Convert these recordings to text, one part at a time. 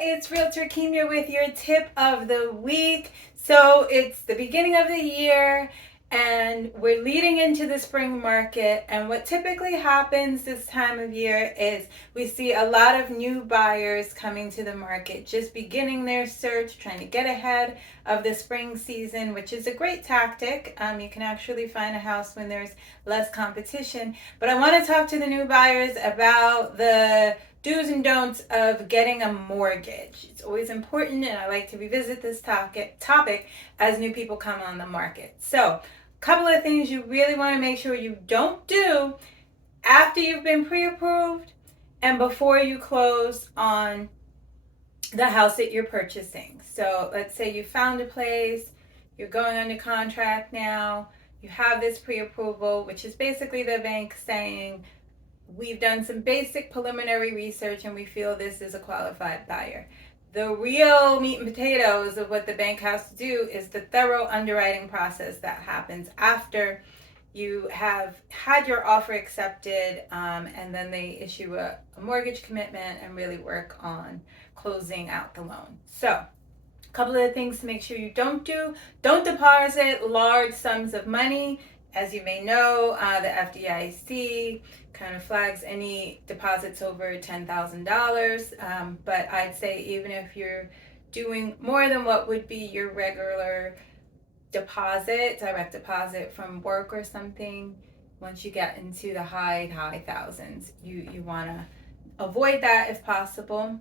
It's Realtor Kimia with your tip of the week. So it's the beginning of the year and we're leading into the spring market. And what typically happens this time of year is we see a lot of new buyers coming to the market, just beginning their search, trying to get ahead of the spring season, which is a great tactic. You can actually find a house when there's less competition. But I want to talk to the new buyers about the do's and don'ts of getting a mortgage. It's always important, and I like to revisit this topic as new people come on the market. So, a couple of things you really want to make sure you don't do after you've been pre-approved and before you close on the house that you're purchasing. So, let's say you found a place, you're going under contract now, you have this pre-approval, which is basically the bank saying, we've done some basic preliminary research and we feel this is a qualified buyer. The real meat and potatoes of what the bank has to do is the thorough underwriting process that happens after you have had your offer accepted, and then they issue a mortgage commitment and really work on closing out the loan. So, a couple of things to make sure you don't do. Don't deposit large sums of money. As you may know, the FDIC kind of flags any deposits over $10,000. But I'd say even if you're doing more than what would be your regular deposit, direct deposit from work or something, once you get into the high thousands, you want to avoid that if possible.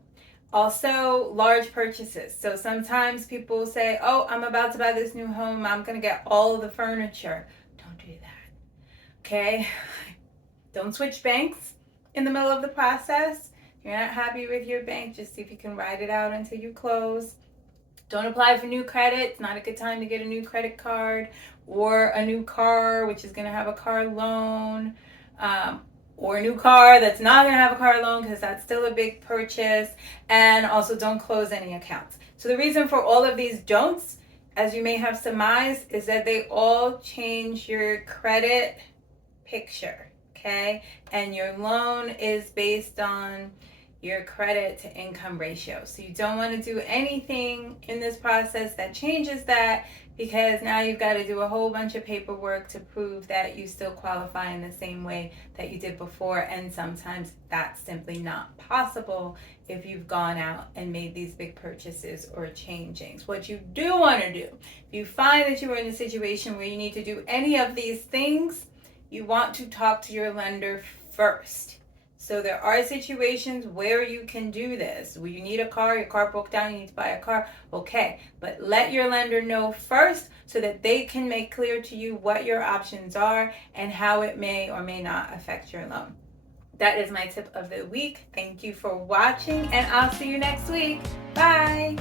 Also, large purchases. So sometimes people say, oh, I'm about to buy this new home, I'm going to get all of the furniture. Don't do that. Okay? Don't switch banks in the middle of the process. If you're not happy with your bank, just see if you can ride it out until you close. Don't apply for new credit. It's not a good time to get a new credit card or a new car, which is going to have a car loan, or a new car that's not going to have a car loan because that's still a big purchase. And also don't close any accounts. So the reason for all of these don'ts, as you may have surmised, is that they all change your credit picture, okay? And your loan is based on your credit to income ratio. So you don't want to do anything in this process that changes that, because now you've got to do a whole bunch of paperwork to prove that you still qualify in the same way that you did before. And sometimes that's simply not possible if you've gone out and made these big purchases or changings. What you do want to do, if you find that you are in a situation where you need to do any of these things, you want to talk to your lender first. So there are situations where you can do this. Where you need a car, your car broke down, you need to buy a car. Okay, but let your lender know first so that they can make clear to you what your options are and how it may or may not affect your loan. That is my tip of the week. Thank you for watching, and I'll see you next week. Bye.